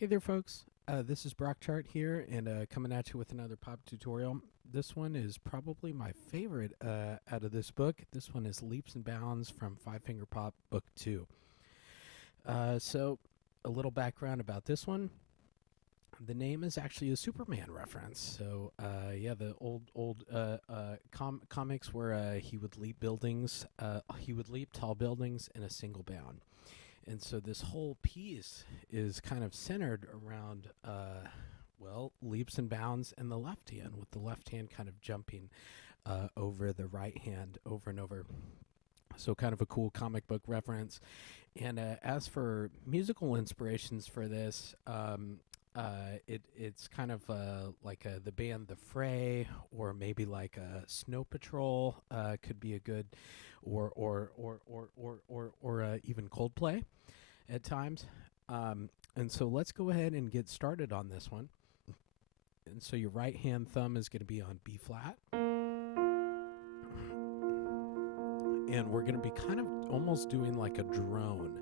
Hey there, folks. This is Brock Chart here, and coming at you with another pop tutorial. This one is probably my favorite out of this book. This one is Leaps and Bounds from Five Finger Pop Book 2. So, a little background about this one. The name is actually a Superman reference. So, yeah, the old comics where he would leap buildings, he would leap tall buildings in a single bound. And so this whole piece is kind of centered around, leaps and bounds in the left hand, with the left hand kind of jumping over the right hand over and over. So kind of a cool comic book reference. And as for musical inspirations for this, it's kind of like the band The Fray, or maybe like Snow Patrol could be a good, or even Coldplay at times. And so let's go ahead and get started on this one. And so your right hand thumb is going to be on B flat. And we're going to be kind of almost doing like a drone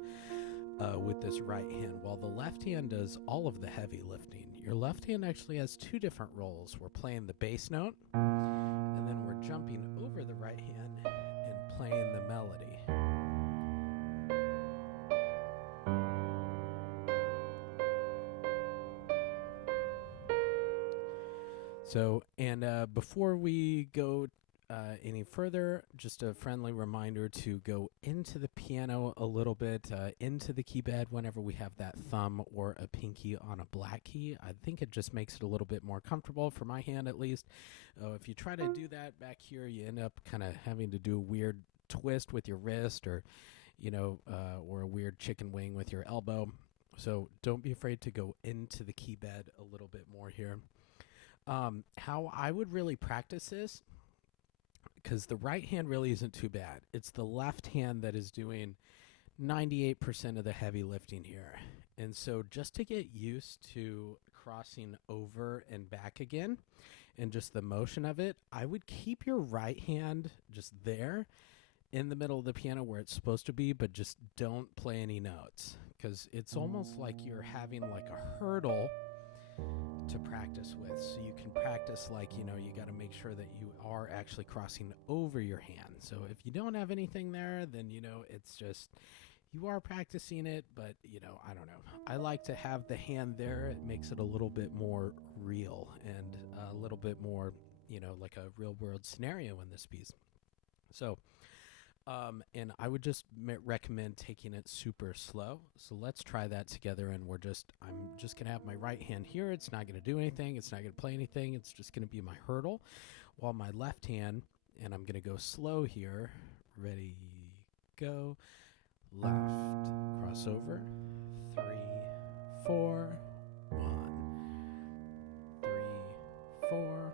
with this right hand, while the left hand does all of the heavy lifting. Your left hand actually has two different roles. We're playing the bass note, and then we're jumping over the right hand and playing the melody. So, and before we go any further, just a friendly reminder to go into the piano a little bit, into the key bed whenever we have that thumb or a pinky on a black key. I think it just makes it a little bit more comfortable for my hand, at least. If you try to do that back here, you end up kind of having to do a weird twist with your wrist, or or a weird chicken wing with your elbow. So don't be afraid to go into the key bed a little bit more here. How I would really practice this, because the right hand really isn't too bad. It's the left hand that is doing 98% of the heavy lifting here. And so just to get used to crossing over and back again, and just the motion of it, I would keep your right hand just there in the middle of the piano where it's supposed to be, but just don't play any notes, because it's almost like you're having like a hurdle to practice with. So you can practice like, you got to make sure that you are actually crossing over your hand. So if you don't have anything there, then, it's just, you are practicing it, but, I don't know. I like to have the hand there. It makes it a little bit more real, and a little bit more, like a real world scenario in this piece. So, and I would just recommend taking it super slow. So let's try that together. And I'm just going to have my right hand here. It's not going to do anything. It's not going to play anything. It's just going to be my hurdle. While my left hand, and I'm going to go slow here. Ready, go. Left, crossover. 3, 4, 1. 3, 4,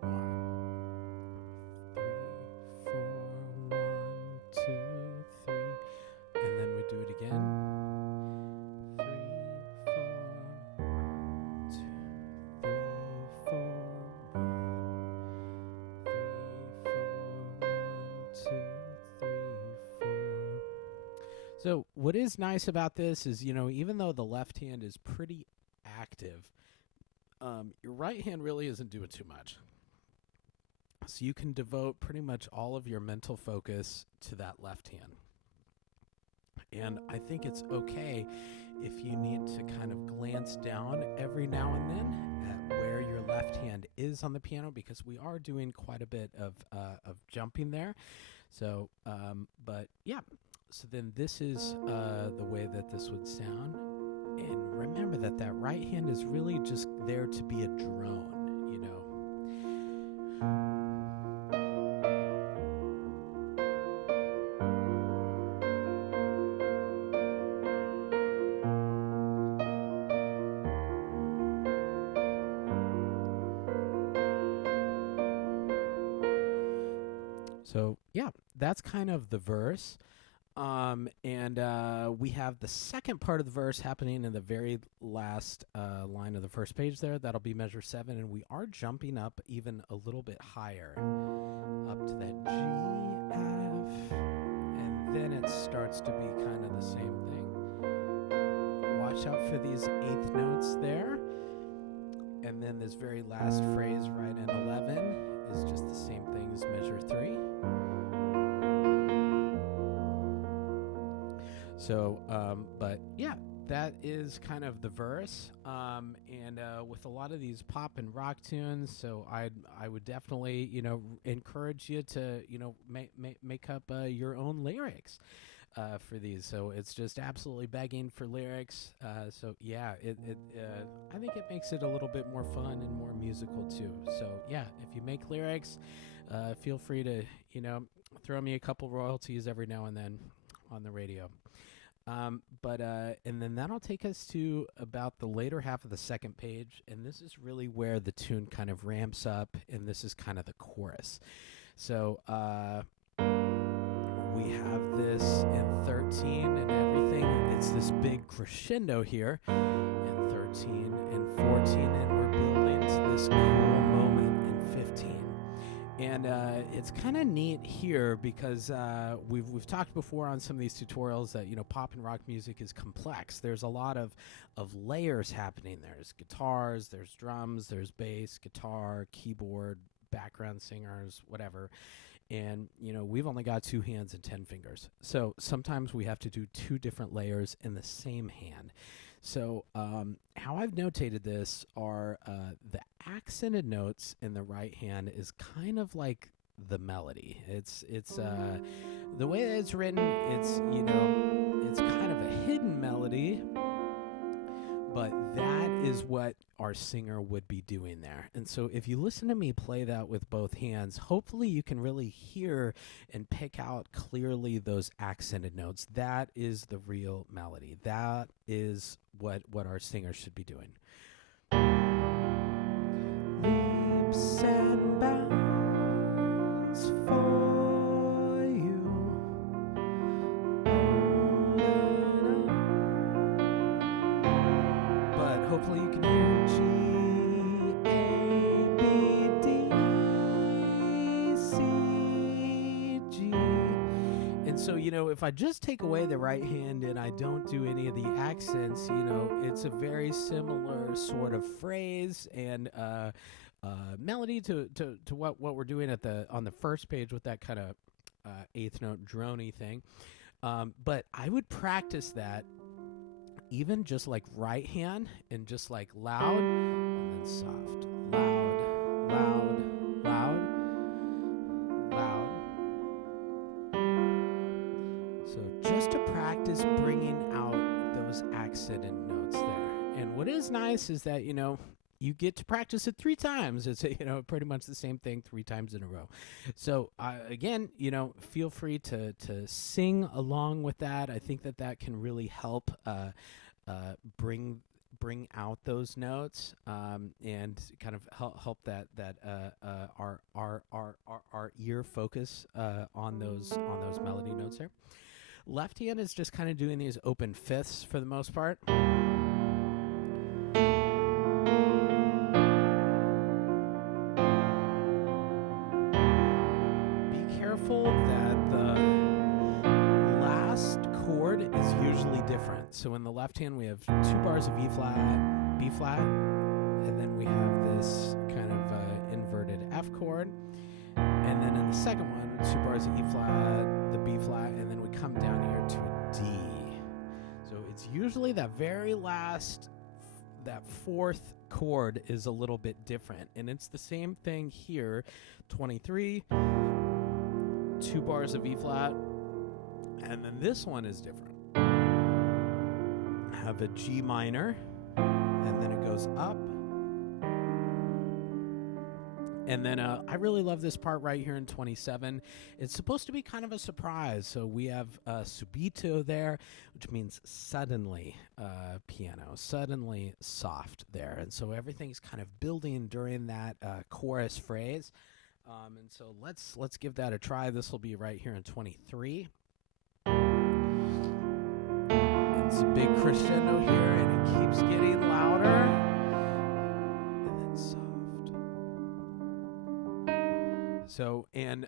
1. 2, 3, and then we do it again. 3, 4, 1, 2, 3, 4, 1, 3, 4, 1, 2, 3, 4. So what is nice about this is, even though the left hand is pretty active, your right hand really isn't doing too much. So you can devote pretty much all of your mental focus to that left hand. And I think it's okay if you need to kind of glance down every now and then at where your left hand is on the piano, because we are doing quite a bit of jumping there. So, but yeah. So then this is the way that this would sound. And remember that right hand is really just there to be a drone, So yeah, that's kind of the verse. And we have the second part of the verse happening in the very last line of the first page there. That'll be measure 7, and we are jumping up even a little bit higher, up to that G, F, and then it starts to be kind of the same thing. watch out for these eighth notes there. And then this very last phrase right in 11 is just the same thing as measure 3. So, but yeah, that is kind of the verse. And with a lot of these pop and rock tunes, so I would definitely, encourage you to, make up your own lyrics for these. So it's just absolutely begging for lyrics. So yeah, I think it makes it a little bit more fun and more musical too. So yeah, if you make lyrics, feel free to, throw me a couple royalties every now and then on the radio. And then that'll take us to about the later half of the second page, and this is really where the tune kind of ramps up, and this is kind of the chorus. So we have this in 13 and everything. It's this big crescendo here in 13 and 14, and we're building to this cool moment in 15. And it's kind of neat here because we've talked before on some of these tutorials that pop and rock music is complex. There's a lot of layers happening. There's guitars, there's drums, there's bass, guitar, keyboard, background singers, whatever. And we've only got 2 hands and 10 fingers. So sometimes we have to do 2 different layers in the same hand. So how I've notated this are the accented notes in the right hand is kind of like the melody. It's the way that it's written. It's it's kind of a hidden melody, but that is what our singer would be doing there. And so if you listen to me play that with both hands, hopefully you can really hear and pick out clearly those accented notes. That is the real melody. That is what our singer should be doing. Leaps and bounds for you. But hopefully you can hear G, A, B, D, C, G. And so, if I just take away the right hand and I don't do any of the accents, it's a very similar sort of phrase and melody to what we're doing on the first page with that kind of eighth note droney thing. But I would practice that even just like right hand and just like loud and then soft, loud, loud, loud, loud. So just to practice bringing out those accented notes there. And what is nice is that, you get to practice it 3 times. It's, pretty much the same thing 3 times in a row. So, again, feel free to sing along with that. I think that can really help bring out those notes and kind of help that our ear focus on those melody notes there. Left hand is just kind of doing these open fifths for the most part. That the last chord is usually different. So in the left hand we have 2 bars of E flat, B flat, and then we have this kind of inverted F chord. And then in the second one, 2 bars of E flat, the B flat, and then we come down here to a D. So it's usually that very last, that 4th chord is a little bit different. And it's the same thing here, 23, 2 bars of E flat, and then this one is different. Have a G minor, and then it goes up. And then I really love this part right here in 27. It's supposed to be kind of a surprise. So we have subito there, which means suddenly piano, suddenly soft there. And so everything's kind of building during that chorus phrase. And so let's give that a try. This will be right here in 23. It's a big crescendo here, and it keeps getting louder. And then soft. So, and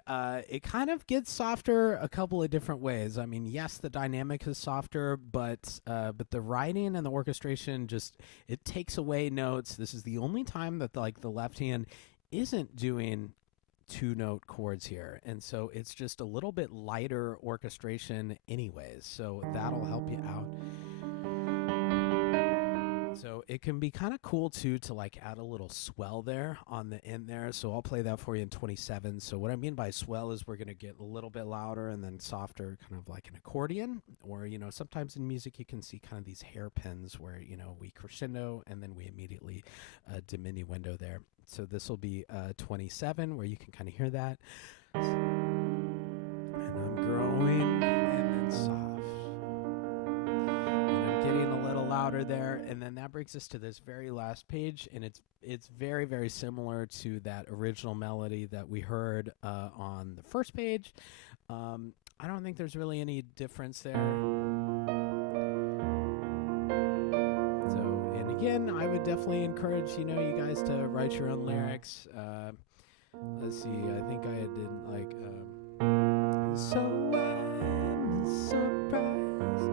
it kind of gets softer a couple of different ways. I mean, yes, the dynamic is softer, but the writing and the orchestration just it takes away notes. This is the only time that like the left hand isn't doing two note chords here, and so it's just a little bit lighter orchestration, anyways. So that'll help you out. So it can be kind of cool too to like add a little swell there on the end there. So I'll play that for you in 27. So what I mean by swell is we're going to get a little bit louder and then softer, kind of like an accordion. Or, you know, sometimes in music you can see kind of these hairpins where, you know, we crescendo and then we immediately diminuendo there. So this will be 27 where you can kind of hear that. And I'm growing and then soft. Getting a little louder there, and then that brings us to this very last page, and it's very, very similar to that original melody that we heard on the first page. I don't think there's really any difference there. So, and again, I would definitely encourage, you know, you guys to write your own lyrics. Let's see, I think I did like, so I'm surprised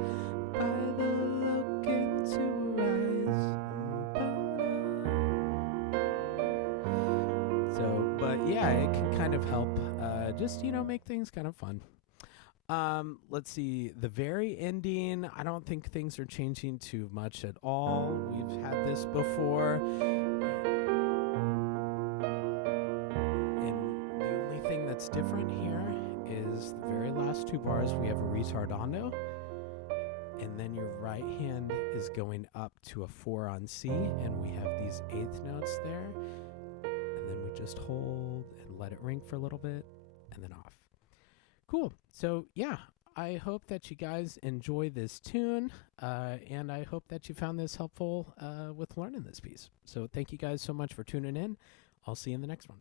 by the look into her eyes. So, but yeah, it can kind of help just, you know, make things kind of fun. Let's see, the very ending, I don't think things are changing too much at all. We've had this before. And the only thing that's different here is the very last two bars, we have a retardando. And then your right hand is going up to a 4 on C, and we have these eighth notes there. And then we just hold and let it ring for a little bit, and then off. Cool. So, yeah, I hope that you guys enjoy this tune, and I hope that you found this helpful with learning this piece. So thank you guys so much for tuning in. I'll see you in the next one.